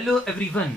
Hello everyone.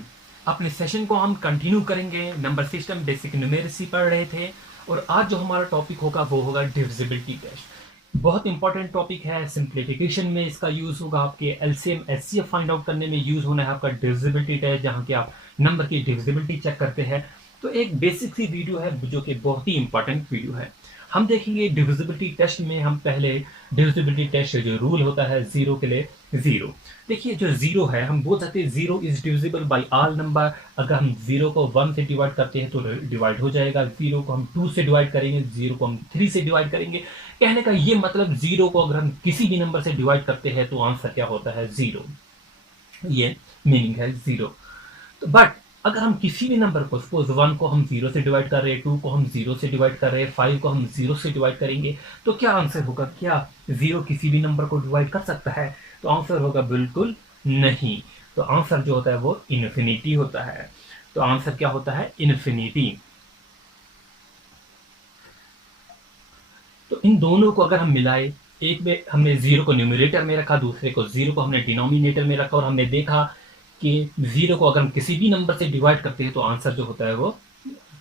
अपने session को हम कंटिन्यू करेंगे। नंबर सिस्टम बेसिक न्यूमेरेसी पढ़ रहे थे और आज जो हमारा टॉपिक होगा वो होगा डिविजिबिलिटी टेस्ट। बहुत इंपॉर्टेंट टॉपिक है। सिंप्लीफिकेशन में इसका यूज होगा, आपके एलसीएम एचसीएफ फाइंड आउट करने में यूज होना है आपका डिविजिबिलिटी टेस्ट, जहाँ की आप नंबर की डिविजिबिलिटी चेक करते हैं। तो एक बेसिक सी वीडियो है जो कि बहुत ही इंपॉर्टेंट वीडियो है। हम देखेंगे डिविजिबिलिटी टेस्ट में। हम पहले डिविजिबिलिटी टेस्ट जो रूल होता है जीरो के लिए जीरो। देखिए जो जीरो है, हम बोल सकते हैं zero is divisible bye all number. अगर हम जीरो को वन से डिवाइड करते हैं तो डिवाइड हो जाएगा। जीरो को हम टू से डिवाइड करेंगे, जीरो को हम थ्री से डिवाइड करेंगे। कहने का ये मतलब जीरो को अगर हम किसी भी नंबर से डिवाइड करते हैं तो आंसर क्या होता है? जीरो। ये मीनिंग है जीरो। तो बट अगर हम किसी भी नंबर को, सपोज वन को हम जीरो से डिवाइड कर रहे हैं, टू को हम जीरो से डिवाइड कर रहे हैं, फाइव को हम जीरो से डिवाइड करेंगे, तो क्या आंसर होगा? क्या जीरो किसी भी नंबर को डिवाइड कर सकता है? तो आंसर होगा बिल्कुल नहीं। तो आंसर जो होता है वो इन्फिनिटी होता है। तो आंसर क्या होता है? इन्फिनिटी। तो इन दोनों को अगर हम मिलाए, एक में हमने जीरो को न्यूमरेटर में रखा, दूसरे को जीरो को हमने डिनोमिनेटर में रखा, और हमने देखा कि जीरो को अगर हम किसी भी नंबर से डिवाइड करते हैं तो आंसर जो होता है वो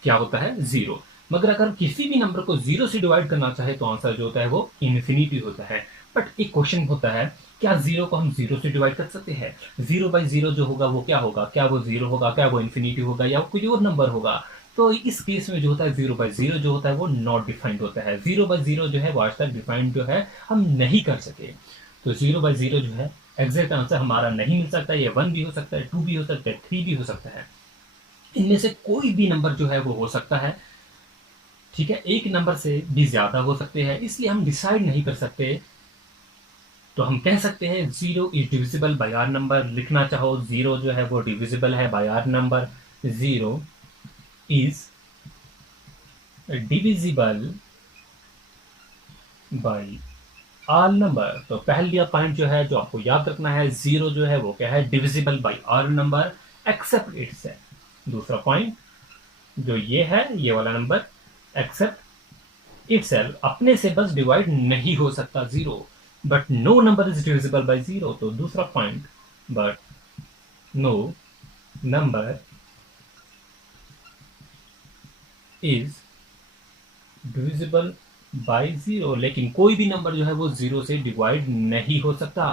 क्या होता है? जीरो। मगर अगर हम किसी भी नंबर को जीरो से डिवाइड करना चाहे तो आंसर जो होता है वो इन्फिनिटी होता है। बट एक क्वेश्चन होता है, क्या जीरो को हम जीरो से डिवाइड कर सकते हैं? जीरो बाई जीरो जो होगा वो क्या होगा? क्या वो जीरो होगा? क्या वो इन्फिनिटी होगा? या कोई और नंबर होगा? तो इस केस में जो होता है जीरो बाई जीरो जो होता है वो नॉट डिफाइंड होता है। जीरो बाई जीरो जो है वो आज तक डिफाइंड जो है हम नहीं कर सके। तो जीरो बाई जीरो जो है एग्जैक्ट आंसर हमारा नहीं मिल सकता। ये वन भी हो सकता है, टू भी हो सकता है, थ्री भी हो सकता है। इनमें से कोई भी नंबर जो है वो हो सकता है। ठीक है, एक नंबर से भी ज्यादा हो सकते हैं, इसलिए हम डिसाइड नहीं कर सकते। तो हम कह सकते हैं zero is divisible by all number. लिखना चाहो, जीरो जो है वो डिविजिबल है by all number. Zero is divisible by all number. तो पहला पॉइंट जो है जो आपको याद रखना है, जीरो जो है वो क्या है? Divisible by all number except it's है। दूसरा पॉइंट जो ये है, ये वाला नंबर एक्सेप्ट इटसेल्फ, अपने से बस डिवाइड नहीं हो सकता zero. But no number is divisible by zero. तो दूसरा point, but no number is divisible by zero. लेकिन कोई भी नंबर जो है वो जीरो से डिवाइड नहीं हो सकता।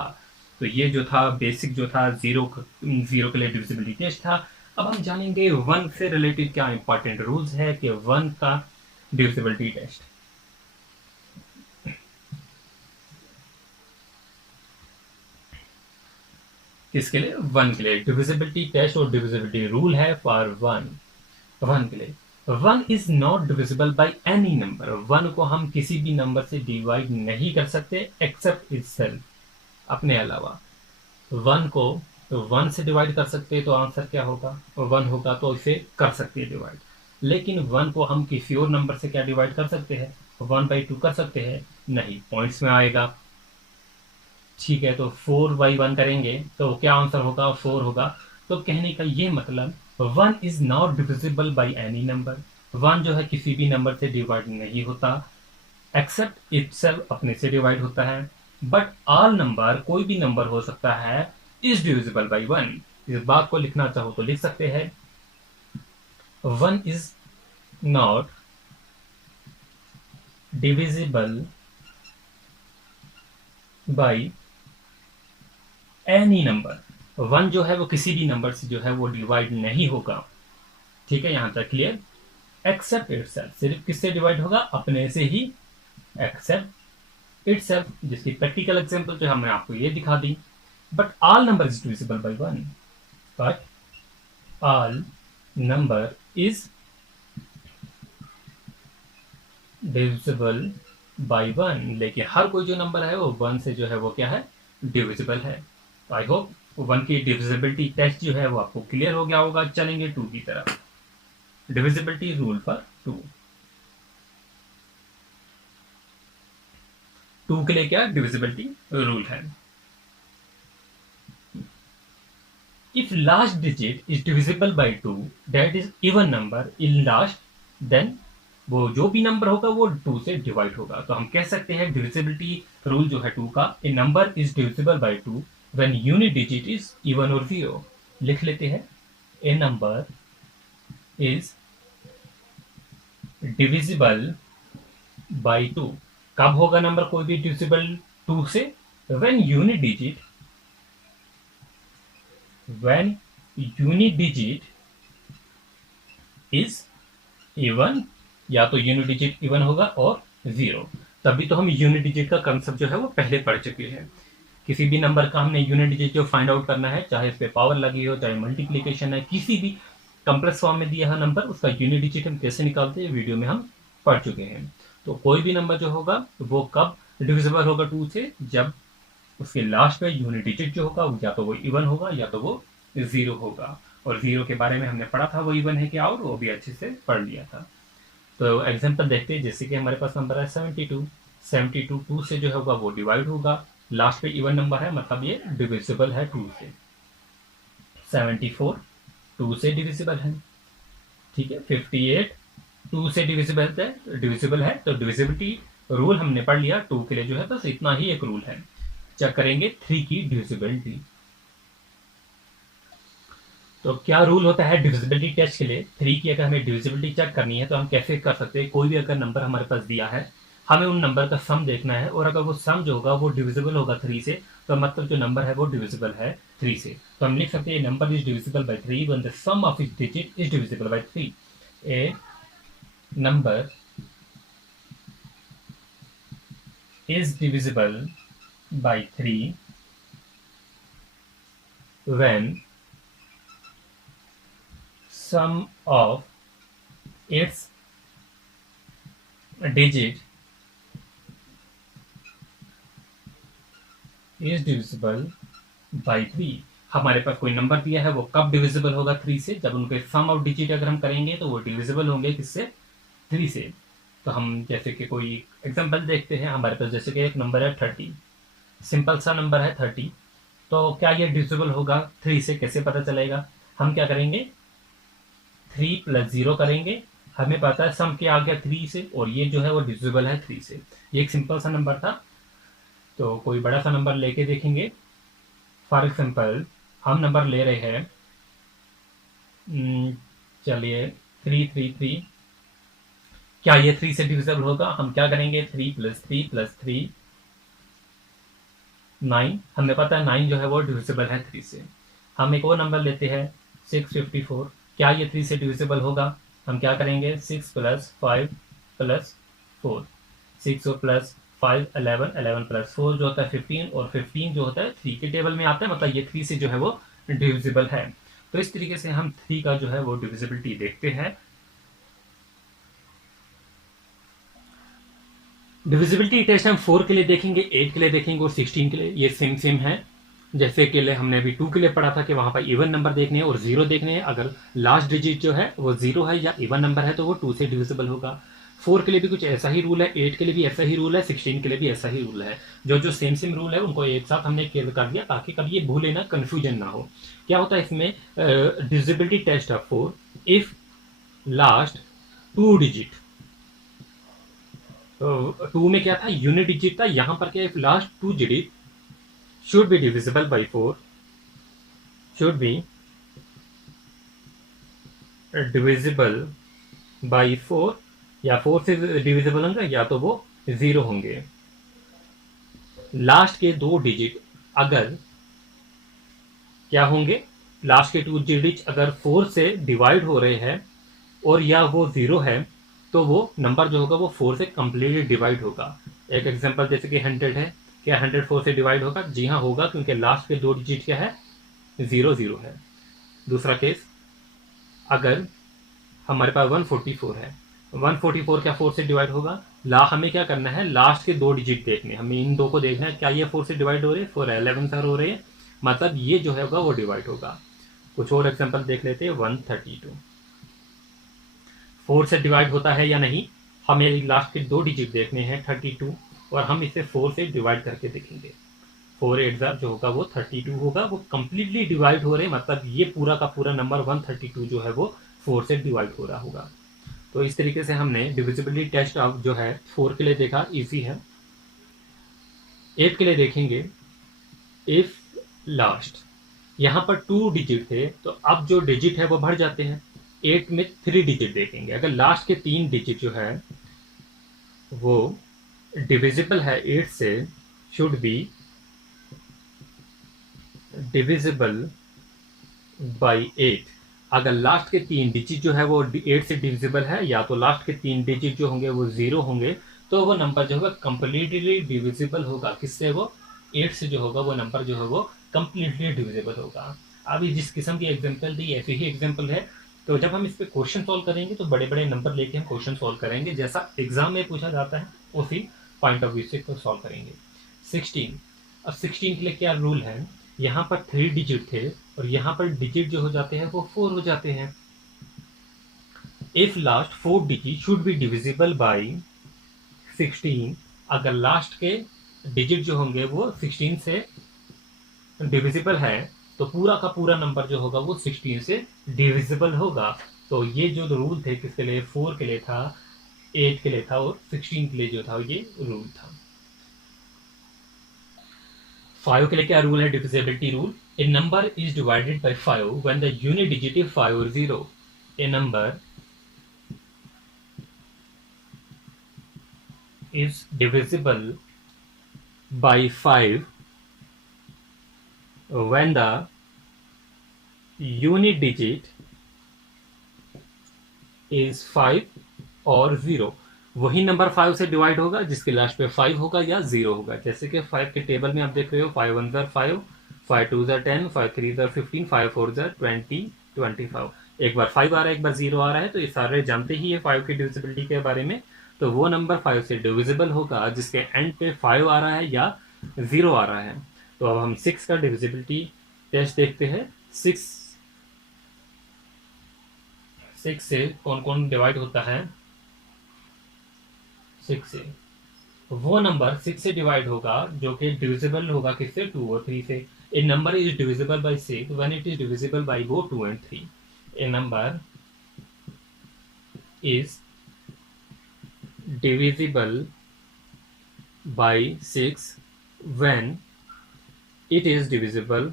तो ये जो था बेसिक जो था जीरो के लिए डिविजिबिलिटी टेस्ट था। अब हम जानेंगे वन से रिलेटेड क्या इंपॉर्टेंट रूल्स है कि वन का डिविजिबिलिटी टेस्ट। किसके लिए? वन के लिए। डिविजिबिलिटी टेस्ट और डिविजिबिलिटी रूल है फॉर वन। वन के लिए, one is not divisible by any number. One को हम किसी भी नंबर से डिवाइड नहीं कर सकते एक्सेप्ट इटसेल्फ, अपने अलावा। वन को वन से डिवाइड कर सकते हैं तो आंसर क्या होगा? वन होगा तो इसे कर सकते हैं डिवाइड। लेकिन वन को हम किसी और नंबर से क्या डिवाइड कर सकते हैं? वन बाई टू कर सकते हैं? नहीं, पॉइंट्स में आएगा। ठीक है, तो फोर बाई वन करेंगे तो क्या आंसर होगा? फोर होगा। तो कहने का ये मतलब one is not divisible by any number. One जो है किसी भी नंबर से डिवाइड नहीं होता एक्सेप्ट इटसेल्फ, अपने से डिवाइड होता है। बट ऑल नंबर, कोई भी नंबर हो सकता है, इज डिविजिबल बाई वन। इस बात को लिखना चाहो तो लिख सकते हैं, one is not divisible by any number. One जो है वो किसी भी नंबर से जो है वो डिवाइड नहीं होगा। ठीक है, यहां तक क्लियर? एक्सेप्ट इटसेल्फ, सिर्फ किससे डिवाइड होगा? अपने से ही। एक्सेप्ट इटसेल्फ, जिसकी प्रैक्टिकल एग्जांपल जो हमने आपको ये दिखा दी। But all number is divisible by one. But all number is divisible by one. लेकिन हर कोई जो नंबर है वो वन से जो है वो क्या है? डिविजिबल है। तो आई होप वन की डिविजिबिलिटी टेस्ट जो है वो आपको क्लियर हो गया होगा। चलेंगे टू की तरफ। Divisibility rule for two. Two के लिए क्या डिविजिबिलिटी रूल है? If last digit is divisible by two, that is even number in last, then वो जो भी नंबर होगा वो टू से डिवाइड होगा। तो हम कह सकते हैं डिविजिबिलिटी रूल जो है टू का, a number is divisible by two when unit digit is even और जीरो। लिख लेते हैं a number is divisible by two. कब होगा नंबर कोई भी डिविजिबल टू से? When unit digit is even, या तो यूनिट डिजिट इवन होगा और जीरो। तभी तो हम यूनिट डिजिट का कंसेप्ट जो है वो पहले पढ़ चुके हैं। किसी भी नंबर का हमने यूनिट डिजिट जो फाइंड आउट करना है, चाहे इस पे पावर लगी हो, चाहे मल्टीप्लीकेशन है, किसी भी कम्प्लेक्स फॉर्म में दिया है नंबर, उसका यूनिट डिजिट हम कैसे निकालते हैं वीडियो में हम पढ़ चुके हैं। तो कोई भी नंबर जो होगा वो कब डिविजिबल होगा टू से? जब उसके लास्ट में यूनिट डिजिट जो होगा या तो वो इवन होगा या तो वो जीरो होगा। और जीरो के बारे में हमने पढ़ा था वो इवन है क्या, और वो भी अच्छे से पढ़ लिया था। तो एग्जांपल देखते हैं, जैसे कि हमारे पास नंबर है 72। 72 टू से जो होगा वो डिवाइड होगा, लास्ट पे इवन नंबर है मतलब ये डिविजिबल है टू से। 74 टू से डिविजिबल है, ठीक है। 58 टू से डिविजिबल है, तो डिविजिबिलिटी रूल हमने पढ़ लिया टू के लिए जो है, बस इतना ही एक रूल है। चेक करेंगे थ्री की डिविजिबिलिटी। तो क्या रूल होता है डिविजिबिलिटी टेस्ट के लिए? थ्री की अगर हमें डिविजिबिलिटी चेक करनी है तो हम कैसे कर सकते हैं? कोई भी अगर नंबर हमारे पास दिया है, हमें उन नंबर का सम देखना है, और अगर वो सम जो होगा वो डिविजिबल होगा थ्री से, तो मतलब जो नंबर है वो डिविजिबल है थ्री से। तो हम लिख सकते हैं number is divisible by three when the sum of its digit is divisible by three. A number is divisible by three when sum of its digit is divisible by 3। हमारे पास कोई number दिया है, वो कब डिविजिबल होगा three से? जब उनके सम ऑफ डिजिट अगर हम करेंगे तो वो डिविजिबल होंगे किससे? थ्री से। तो हम जैसे कि कोई एग्जांपल देखते हैं, हमारे पास जैसे कि एक नंबर है 30, सिंपल सा नंबर है 30। तो क्या ये डिविजिबल होगा थ्री से? कैसे पता चलेगा? हम क्या करेंगे, 3 + 0 करेंगे, हमें पता है सम क्या आ गया थ्री से, और ये जो है वो डिविजिबल है थ्री से। ये एक सिंपल सा नंबर था। तो कोई बड़ा सा नंबर लेके देखेंगे। फॉर एग्जाम्पल हम नंबर ले रहे हैं, चलिए 333। क्या ये थ्री से डिविजिबल होगा? हम क्या करेंगे, 3 + 3 + 3 9। हमें पता है 9 जो है वो डिविजिबल है थ्री से। हम एक और नंबर लेते हैं 654। क्या ये थ्री से डिविजिबल होगा? हम क्या करेंगे, 6 + 5 + 4, 6 और + 5 11, 11 + 4 जो होता है 15, और 15 जो होता है थ्री के टेबल में आता है, मतलब ये थ्री से जो है वो डिविजिबल है। तो इस तरीके से हम थ्री का जो है वो डिविजिबिलिटी देखते हैं। डिविजिबिलिटी टेस्ट हम 4 के लिए देखेंगे, 8 के लिए देखेंगे और 16 के लिए। ये सेम है। जैसे के लिए हमने अभी 2 के लिए पढ़ा था कि वहां पर इवन नंबर देखने हैं और जीरो देखने हैं। अगर लास्ट डिजिट जो है वो जीरो है या इवन नंबर है तो वो 2 से डिविजिबल होगा। 4 के लिए भी कुछ ऐसा ही रूल है, 8 के लिए भी ऐसा ही रूल है, 16 के लिए भी ऐसा ही रूल है। जो जो सेम रूल है उनको एक साथ हमने क्लियर कर दिया ताकि कभी ये भूले ना, कंफ्यूजन ना हो। क्या होता है इसमें, divisibility test of 4 if last 2 digit, तो 2 में क्या था, यूनिट डिजिट था, यहां पर क्या, last 2 digit should be divisible by 4, should be divisible by 4, या 4 से डिविजिबल होंगे या तो वो 0 होंगे। लास्ट के 2 डिजिट अगर क्या होंगे, लास्ट के 2 डिजिट अगर 4 से डिवाइड हो रहे हैं और या वो 0 है, तो वो नंबर जो होगा वो 4 से कंप्लीटली डिवाइड होगा। एक एग्जांपल जैसे कि 100 है, क्या 100 4 से डिवाइड होगा? जी हाँ होगा, क्योंकि लास्ट के 2 डिजिट क्या है, 0 0 है। दूसरा केस, अगर हमारे पास 144 है, 144 क्या 4 से डिवाइड होगा? हमें क्या करना है, लास्ट के 2 डिजिट देखने, हमें इन दो को देखना है, क्या ये 4 से डिवाइड हो रहे हैं? 4 11 सर हो रहे हैं, मतलब ये जो है होगा वो डिवाइड होगा। कुछ और एग्जाम्पल देख लेते हैं। 132 4 से डिवाइड होता है या नहीं, हमें लास्ट के 2 डिजिट देखने हैं 32, और हम इसे 4 से डिवाइड करके देखेंगे। 4 8 जो होगा वो 32 होगा, वो कंप्लीटली डिवाइड हो रहे हैं, मतलब ये पूरा का पूरा नंबर 132 जो है वो 4 से डिवाइड हो रहा होगा। तो इस तरीके से हमने डिविजिबिलिटी टेस्ट अब जो है 4 के लिए देखा, इजी है। 8 के लिए देखेंगे, इफ लास्ट यहाँ पर 2 डिजिट थे, तो अब जो डिजिट है वो बढ़ जाते हैं। 8 में 3 डिजिट देखेंगे, अगर लास्ट के 3 डिजिट जो है वो डिविजिबल है 8 से, शुड बी डिविजिबल बाई 8। अगर लास्ट के 3 डिजिट जो है वो 8 से डिविजिबल है, या तो लास्ट के 3 डिजिट जो होंगे वो 0 होंगे, तो वो नंबर जो होगा कंप्लीटली डिविजिबल होगा। किससे? वो 8 से जो होगा वो नंबर जो है वो कंप्लीटली डिविजिबल होगा। अभी जिस किस्म की एग्जांपल दी ऐसी ही एग्जांपल है, तो जब हम इस पे क्वेश्चन सॉल्व करेंगे तो बड़े बड़े नंबर लेके हम क्वेश्चन सॉल्व करेंगे, जैसा एग्जाम में पूछा जाता है उसी पॉइंट ऑफ व्यू से सॉल्व करेंगे। 16। अब 16 के लिए क्या रूल है? यहाँ पर 3 डिजिट थे और यहाँ पर डिजिट जो हो जाते हैं वो 4 हो जाते हैं। If last 4 digit should be divisible by 16। अगर लास्ट के डिजिट जो होंगे वो 16 से डिविजिबल है, तो पूरा का पूरा नंबर जो होगा वो 16 से डिविजिबल होगा। तो ये जो रूल थे किसके लिए? 4 के लिए था, 8 के लिए था और 16 के लिए जो था ये रूल था। 5 के लिए क्या रूल है? Divisibility rule. A number is divided by 5 when the unit digit is 5 और 0। ए number is divisible by 5 when the unit digit is 5 और 0। वही नंबर 5 से डिवाइड होगा जिसके लास्ट पे 5 होगा या 0 होगा। जैसे कि 5 के टेबल में आप देख रहे हो, 5 1 ज़र 5, 5 2 ज़र 10, 5 3 ज़र 15, 5 4 ज़र 20, 25। एक बार 5 आ रहा है, एक बार 0 आ रहा है, तो ये सारे जानते ही है 5 की डिविजिबिलिटी के बारे में। तो वो नंबर 5 से डिविजिबल होगा जिसके एंड पे 5 आ रहा है या 0 आ रहा है। तो अब हम 6 का डिविजिबिलिटी टेस्ट देखते हैं। 6 से कौन कौन डिवाइड होता है? 6 से वो नंबर 6 से डिवाइड होगा जो कि डिविजिबल होगा किससे? 2 और 3 से। A number is divisible by 6 when it is divisible by वो 2 and 3। A number is divisible by 6 when it is divisible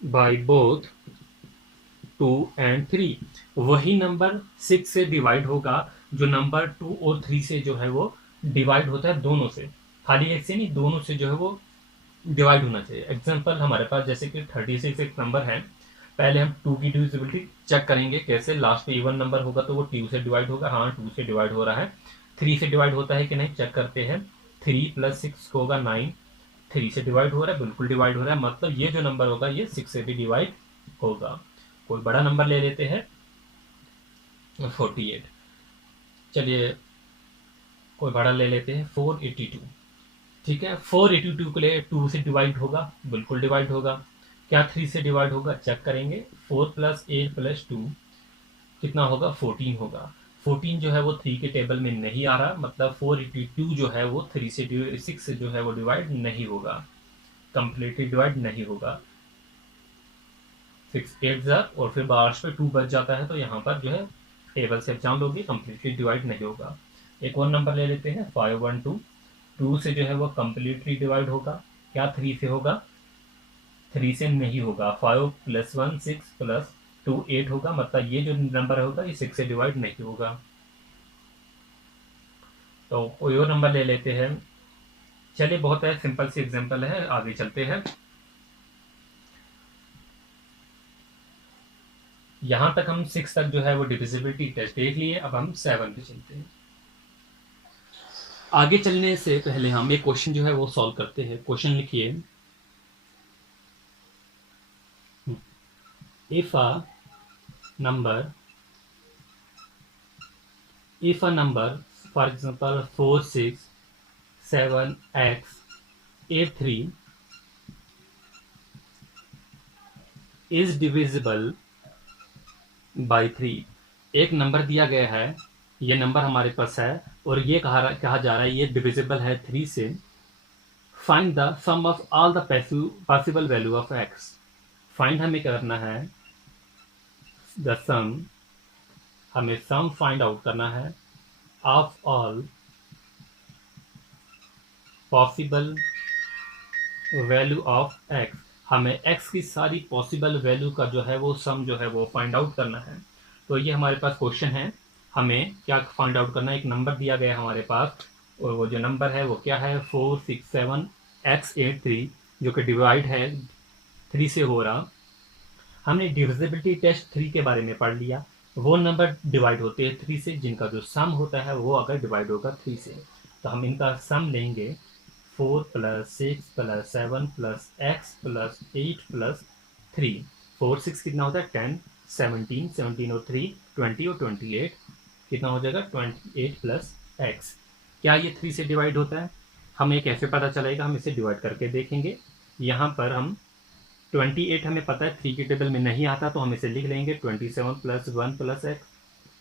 by both 2 and 3। वही नंबर 6 से डिवाइड होगा जो नंबर 2 और 3 से जो है वो डिवाइड होता है, दोनों से, खाली एक से नहीं, दोनों से जो है वो डिवाइड होना चाहिए। एग्जांपल हमारे पास जैसे कि 36 एक नंबर है, पहले हम 2 की डिविजिबिलिटी चेक करेंगे कैसे। लास्ट में इवन नंबर होगा तो वो 2 से डिवाइड होगा, हाँ 2 से डिवाइड हो रहा है। 3 से डिवाइड होता है कि नहीं चेक करते हैं। 3 + 6 होगा 9, 3 से डिवाइड हो रहा है, बिल्कुल डिवाइड हो रहा है, मतलब ये जो नंबर होगा ये 6 से भी डिवाइड होगा। कोई बड़ा नंबर ले लेते हैं 48। चलिए कोई बड़ा ले लेते हैं 482। ठीक है, 482 के लिए 2 से डिवाइड होगा, बिल्कुल डिवाइड होगा। क्या 3 से डिवाइड होगा? चेक करेंगे। 4 + 8 + 2 कितना होगा? 14 होगा। 14 जो है वो 3 के टेबल में नहीं आ रहा, मतलब 482 जो है वो 6 से जो है वो डिवाइड नहीं होगा, कंप्लीटली डिवाइड नहीं होगा। 6 8 ज़र और फिर लास्ट पे 2 बच जाता है, तो यहाँ पर जो है टेबल से जान लोगे कंप्लीटली डिवाइड नहीं होगा। एक और नंबर ले लेते हैं 512। 2 से जो है वो कंप्लीटली डिवाइड होगा, क्या 3 से होगा? 3 से नहीं होगा। 5 + 1 6 + 2 8 होगा, मतलब ये जो नंबर होगा ये 6 से डिवाइड नहीं होगा। तो कोई और नंबर ले लेते हैं। चलिए बहुत है, सिंपल सी एग्जांपल है, आगे चलते हैं। यहां तक हम 6 तक जो है वो डिविजिबिलिटी टेस्ट देख लिए, अब हम 7 पे चलते हैं। आगे चलने से पहले हम एक क्वेश्चन जो है वो सॉल्व करते हैं। क्वेश्चन लिखिए, if a number for example 4 6 7 x 8 3 is divisible by 3। एक नंबर दिया गया है, ये नंबर हमारे पास है और ये कहा जा रहा है ये डिविजिबल है 3 से। Find the sum of all the possible value of x। Find हमें करना है द सम, हमें सम फाइंड आउट करना है of all possible value of x, हमें एक्स की सारी पॉसिबल वैल्यू का जो है वो सम जो है वो फाइंड आउट करना है। तो ये हमारे पास क्वेश्चन है, हमें क्या फाइंड आउट करना है। एक नंबर दिया गया है हमारे पास, और वो जो नंबर है वो क्या है 467x83, जो कि डिवाइड है 3 से हो रहा। हमने डिविजिबिलिटी टेस्ट 3 के बारे में पढ़ लिया। वो नंबर डिवाइड होते हैं 3 से जिनका जो सम होता है वो अगर डिवाइड होगा 3 से, तो हम इनका सम लेंगे 4 + 6 + 7 + x + 8 + 3। 4 6 कितना होता है 10, 17 17 और 3 20 और 28 कितना हो जाएगा 28 + x। क्या ये 3 से डिवाइड होता है? हमें कैसे पता चलेगा? हम इसे डिवाइड करके देखेंगे। यहाँ पर हम 28 हमें पता है 3 की टेबल में नहीं आता, तो हम इसे लिख लेंगे 27 + 1 + x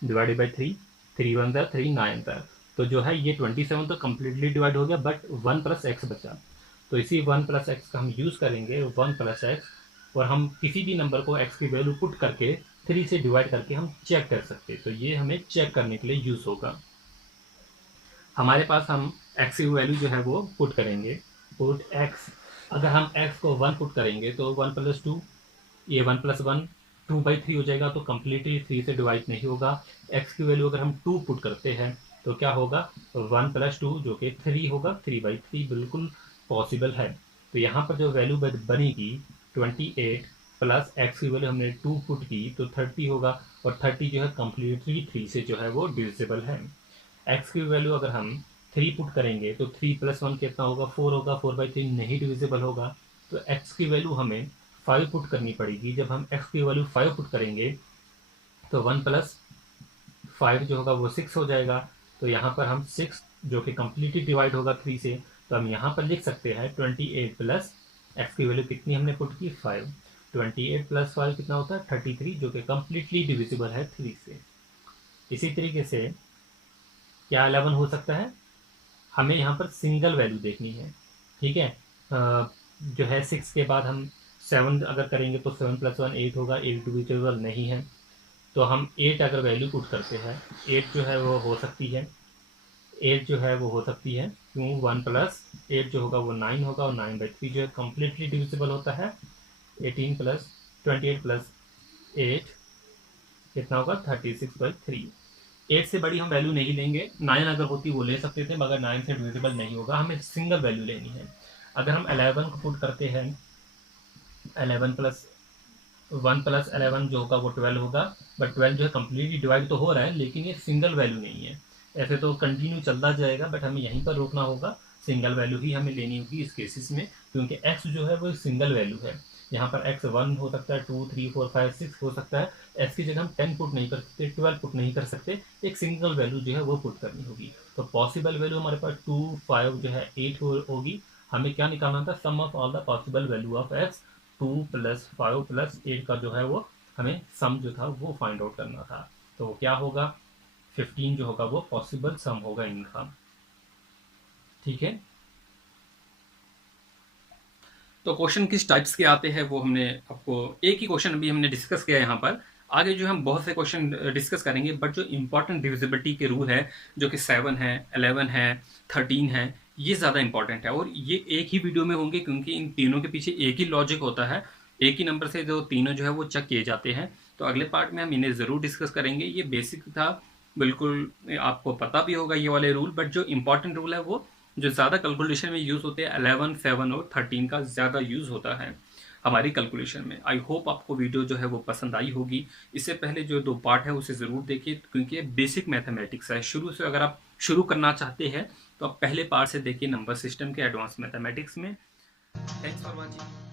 डिवाइडेड बाई 3। 3 1 ज़ा 3 9 ज़ा, तो जो है ये 27 तो कम्प्लीटली डिवाइड हो गया, बट 1 + x बचा। तो इसी 1 + x का हम यूज़ करेंगे, 1 + x, और हम किसी भी नंबर को x की वैल्यू पुट करके 3 से डिवाइड करके हम चेक कर सकते हैं। तो ये हमें चेक करने के लिए यूज़ होगा। हमारे पास हम x की वैल्यू जो है वो पुट करेंगे, पुट x। अगर हम x को 1 पुट करेंगे तो 1 + 2, ये 1 + 1 2/3 हो जाएगा, तो कम्प्लीटली 3 से डिवाइड नहीं होगा। x की वैल्यू अगर हम 2 पुट करते हैं तो क्या होगा 1 + 2 जो कि 3 होगा, 3/3 बिल्कुल पॉसिबल है। तो यहाँ पर जो वैल्यू बनेगी 28 प्लस x की वैल्यू हमने 2 पुट की तो 30 होगा, और 30 जो है कम्प्लीटली 3 से जो है वो डिविजिबल है। x की वैल्यू अगर हम 3 पुट करेंगे तो 3 + 1 कितना होगा 4 होगा, 4/3 नहीं डिविजिबल होगा। तो x की वैल्यू हमें 5 पुट करनी पड़ेगी। जब हम x की वैल्यू 5 पुट करेंगे तो 1 + 5 जो होगा वो 6 हो जाएगा। तो यहाँ पर हम 6 जो कि कम्प्लीटली डिवाइड होगा 3 से, तो हम यहाँ पर लिख सकते हैं 28 प्लस x की वैल्यू कितनी हमने पुट की 5। 28 + 5 कितना होता है 33, जो कि कम्प्लीटली डिविजिबल है 3 से। इसी तरीके से क्या 11 हो सकता है? हमें यहाँ पर सिंगल वैल्यू देखनी है, ठीक है। जो है 6 के बाद हम 7 अगर करेंगे तो 7 + 1 8 होगा, 8 डिविजिबल नहीं है। तो हम 8 अगर वैल्यू पुट करते हैं, 8 जो है वो हो सकती है, 8 जो है वो हो सकती है, क्यों 1 + 8 जो होगा वो 9 होगा, और 9/3 जो है कम्प्लीटली डिविजिबल होता है। 18 + 28 + 8 कितना होगा 36/3। 8 से बड़ी हम वैल्यू नहीं लेंगे, 9 अगर होती वो ले सकते थे, मगर 9 से डिविजिबल नहीं होगा, हमें सिंगल वैल्यू लेनी है। अगर हम 11 को पुट करते हैं, 11 + 1 + 11 जो होगा वो 12 होगा, बट 12 जो है कम्प्लीटली डिवाइड तो हो रहा है, लेकिन ये सिंगल वैल्यू नहीं है। ऐसे तो कंटिन्यू चलता जाएगा, बट हमें यहीं पर रोकना होगा, सिंगल वैल्यू ही हमें लेनी होगी इस केसेस में, क्योंकि x जो है वो सिंगल वैल्यू है। यहाँ पर x 1 हो सकता है, 2 3 4 5 6 हो सकता है। x की जगह हम 10 पुट नहीं कर सकते, 12 पुट नहीं कर सकते, एक सिंगल वैल्यू जो है वो पुट करनी होगी। तो पॉसिबल वैल्यू हमारे पास 2 5 जो है 8 होगी। हमें क्या निकालना था, sum of all the possible value of x। 2 + 5 + 8 का जो है वो हमें सम जो था वो फाइंड आउट करना था। तो वो क्या होगा 15 जो होगा वो पॉसिबल सम होगा इनका, ठीक है। तो क्वेश्चन किस टाइप्स के आते हैं वो हमने आपको एक ही क्वेश्चन अभी हमने डिस्कस किया यहाँ पर। आगे जो हम बहुत से क्वेश्चन डिस्कस करेंगे, बट जो इंपॉर्टेंट डिविजिबिलिटी के रूल है जो कि 7 है, 11 है, 13 है, ये ज़्यादा इंपॉर्टेंट है, और ये एक ही वीडियो में होंगे, क्योंकि इन तीनों के पीछे एक ही लॉजिक होता है, एक ही नंबर से जो तीनों जो है वो चेक किए जाते हैं। तो अगले पार्ट में हम इन्हें ज़रूर डिस्कस करेंगे। ये बेसिक था, बिल्कुल आपको पता भी होगा ये वाले रूल, बट जो इंपॉर्टेंट रूल है वो जो ज़्यादा कैलकुलेशन में यूज़ होते हैं 11, 7 और 13 का ज़्यादा यूज़ होता है हमारी कैलकुलेशन में। आई होप आपको वीडियो जो है वो पसंद आई होगी। इससे पहले जो 2 पार्ट है उसे ज़रूर देखिए, क्योंकि ये बेसिक मैथमेटिक्स है। शुरू से अगर आप शुरू करना चाहते हैं तो आप पहले पार्ट से देखिए नंबर सिस्टम के एडवांस मैथमेटिक्स में। Thanks for watching.